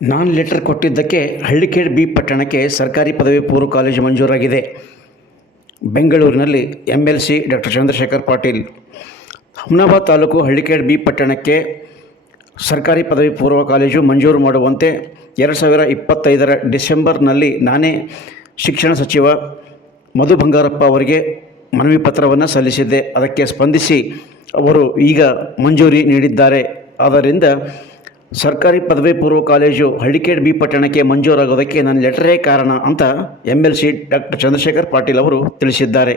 ನಾನು ಲೆಟರ್ ಕೊಟ್ಟಿದ್ದಕ್ಕೆ ಹಳ್ಳಿಕೇಡ್ ಬಿ ಪಟ್ಟಣಕ್ಕೆ ಸರ್ಕಾರಿ ಪದವಿ ಪೂರ್ವ ಕಾಲೇಜು ಮಂಜೂರಾಗಿದೆ. ಬೆಂಗಳೂರಿನಲ್ಲಿ MLC doctor Chandrashekhar Patil. Humnabad taluk Hallikhed B ಪಟ್ಟಣಕ್ಕೆ ಸರ್ಕಾರಿ ಪದವಿ ಪೂರ್ವ ಕಾಲೇಜು ಮಂಜೂರು ಮಾಡುವಂತೆ 2025 ಡಿಸೆಂಬರ್ನಲ್ಲಿ ನಾನೇ ಶಿಕ್ಷಣ ಸಚಿವ ಮಧು ಬಂಗಾರಪ್ಪ ಅವರಿಗೆ ಮನವಿ ಪತ್ರವನ್ನು ಸಲ್ಲಿಸಿದ್ದೆ. ಅದಕ್ಕೆ ಸ್ಪಂದಿಸಿ ಅವರು ಈಗ ಮಂಜೂರಿ ನೀಡಿದ್ದಾರೆ. ಆದ್ದರಿಂದ ಸರ್ಕಾರಿ ಪದವಿ ಪೂರ್ವ ಕಾಲೇಜು ಹಳ್ಳಿಕೇಡ್ ಬಿ ಪಟ್ಟಣಕ್ಕೆ ಮಂಜೂರಾಗೋದಕ್ಕೆ ನನ್ನ ಲೆಟರೇ ಕಾರಣ ಅಂತ MLC ಡಾಕ್ಟರ್ ಚಂದ್ರಶೇಖರ್ ಪಾಟೀಲ್ ಅವರು ತಿಳಿಸಿದ್ದಾರೆ.